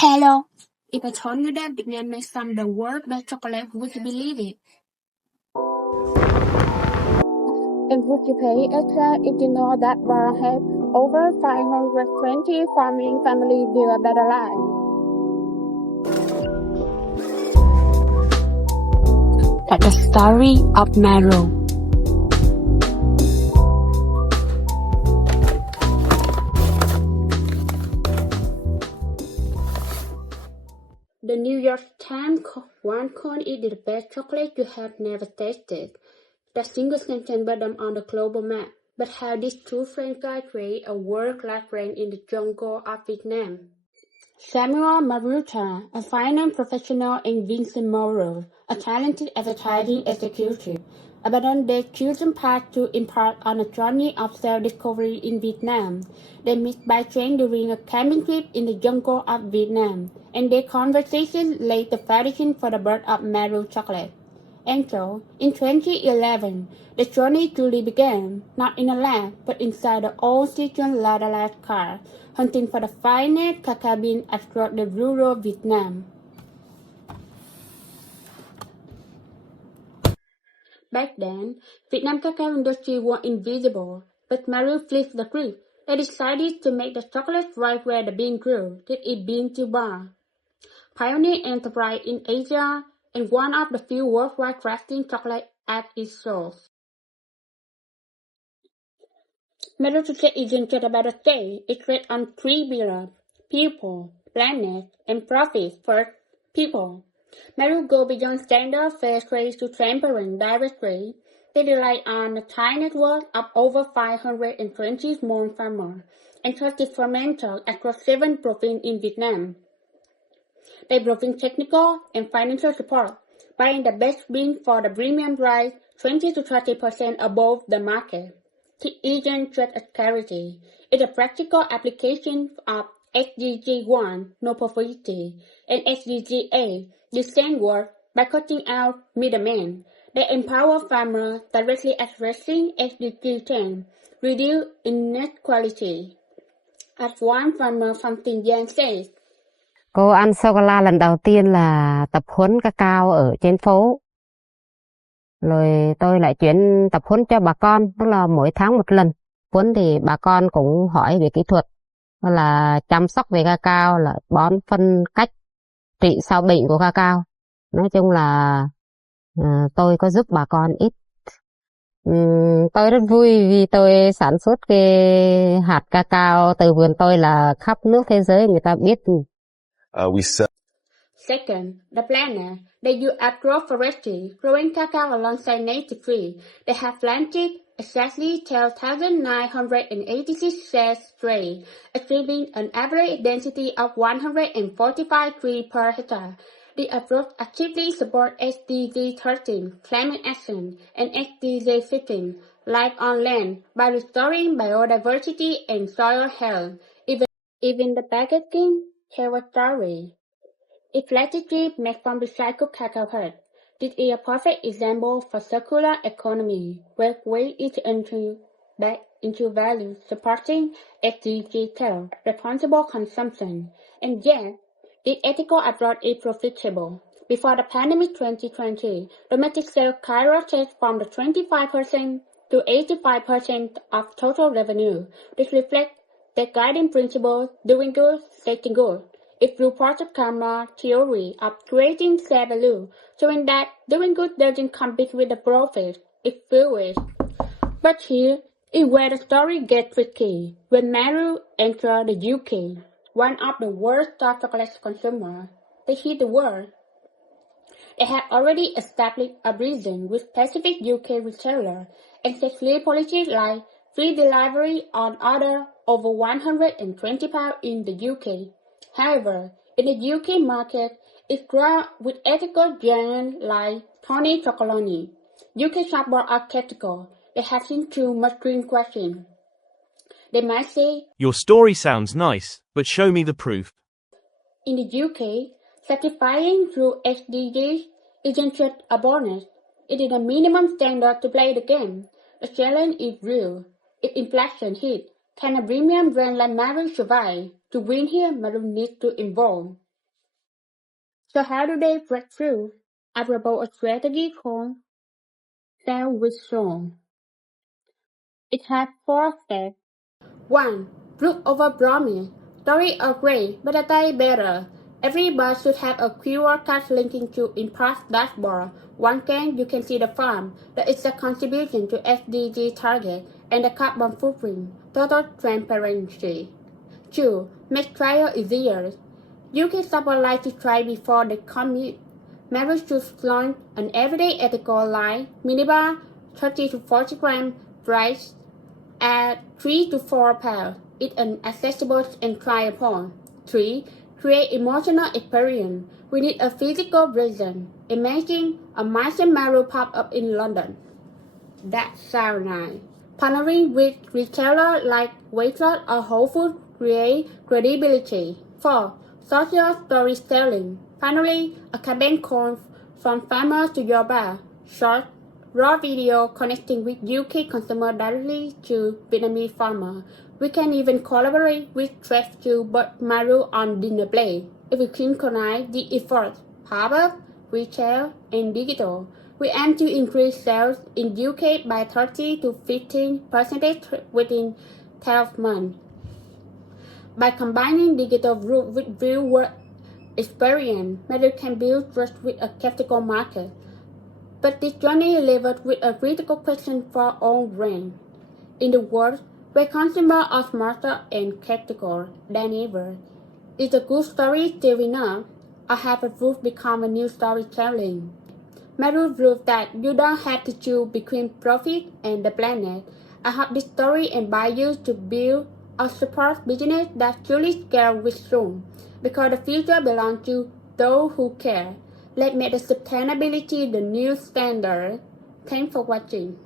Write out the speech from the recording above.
Hello. If I told you that Vietnam makes some of the world's best chocolate, would you believe it? And would you pay extra if you know that Marou has over 520 farming families live a better life? That's the story of Marou. The New York Times one called it the best chocolate you have never tasted. The single sentence put them on the global map. But how did two French guys create a world-class brand in the jungle of Vietnam? Samuel Marou, a finance professional, and Vincent Marou, a talented advertising executive, abandoned their chosen path to embark on a journey of self-discovery in Vietnam. They met by train during a camping trip in the jungle of Vietnam, and their conversation laid the foundation for the birth of Marou chocolate. And so, in 2011, the journey truly began, not in a lab, but inside the old Citroen Lada car, hunting for the finest cacao beans across the rural Vietnam. Back then, Vietnam cacao industry was invisible, but Marou flipped the script. They decided to make the chocolate right where the bean grew, that it bean to bar. Pioneer enterprise in Asia, and one of the few worldwide crafting chocolate at its source. Marou success isn't just about a day, it's read on three pillars: people, planet, and profit. First, people. Marou go beyond standard fair trade to transparent direct trade. They rely on a tiny network of over 520 small farmers and 30 fermenters across 7 provinces in Vietnam. They provide technical and financial support, buying the best beans for the premium price 20 to 30% above the market. It isn't just a charity, it's a practical application of SDG 1, no poverty, and SDG 8, the same word, by cutting out middlemen. They empower farmers directly addressing SDG 10, reduce inequality. As one farmer from Tiền Giang says, Cô ăn sô-cô-la lần đầu tiên là tập huấn cacao ở trên phố. Rồi tôi lại chuyển tập huấn cho bà con, tức là mỗi tháng một lần. Huấn thì bà con cũng hỏi về kỹ thuật, là chăm sóc về cacao, là bón phân, cách trị sau bệnh của cacao. Nói chung là tôi có giúp bà con ít. Tôi rất vui vì tôi sản xuất cái hạt cacao từ vườn tôi là khắp nước thế giới người ta biết. Second, the planet. They use agroforestry, growing cacao alongside native trees. They have planted exactly 12,986 seed strains, achieving an average density of 145 trees per hectare. The approach actively supports SDG 13, climate action, and SDG 15, life on land, by restoring biodiversity and soil health. Even the packaging tells a story. It's plastic made from recycled cacao head. This is a perfect example for circular economy, where waste is back into value, supporting SDG 12, responsible consumption. And yet, this ethical approach is profitable. Before the pandemic 2020, domestic sales skyrocketed from the 25% to 85% of total revenue. This reflects the guiding principle, doing good, saying good. It through Project Karma theory of creating shared value, showing that doing good doesn't compete with the profit, it fuels. But here is where the story gets tricky. When Marou entered the UK, one of the world's top chocolate consumers, they hit the world. They had already established a reason with specific UK retailers and set clear policies like free delivery on order over £120 in the UK. However, in the UK market, it's grown with ethical giants like Tony Chocolonely. UK shoppers are skeptical. They have seen too much greenwashing. They might say, "Your story sounds nice, but show me the proof." In the UK, certifying through SDGs isn't just a bonus. It is a minimum standard to play the game. The challenge is real. If inflation hits, can a premium brand like Marou survive? To win here, Marou needs to evolve. So how do they break through? I propose a strategy called Sell with Soul. It has 4 steps. 1. Look over promise. Stories are great, but data better. Every bus should have a QR code linking to Impulse dashboard. One can you can see the farm, the exact contribution to SDG target, and the carbon footprint. Total transparency. 2. Make trial easier. You can support to try before they commit. Marou should launch an everyday ethical line, minibar 30 to 40 gram, price at 3 to 4 pounds. It's an accessible and try upon. 3. Create emotional experience. We need a physical presence. Imagine a Maison Marou pop up in London. That sounds nice. Partnering with retailers like Waitrose or Whole Foods create credibility. 4. Social storytelling. Finally, a campaign call from farmers to your bar. Short, raw video connecting with UK consumers directly to Vietnamese farmers. We can even collaborate with chefs to put Marou on dinner plate. If we synchronize the efforts, pop-up, retail, and digital, we aim to increase sales in UK by 30 to 15% within 12 months. By combining digital with real-world experience, Marou can build trust with a skeptical market. But this journey is levered with a critical question for all brands. In the world where consumers are smarter and skeptical than ever, is a good story still enough, or have a truth become a new storytelling? Marou proves that you don't have to choose between profit and the planet. I hope this story inspires you to build or support business that truly scale with soul, because the future belongs to those who care. Let's make the sustainability the new standard. Thanks for watching.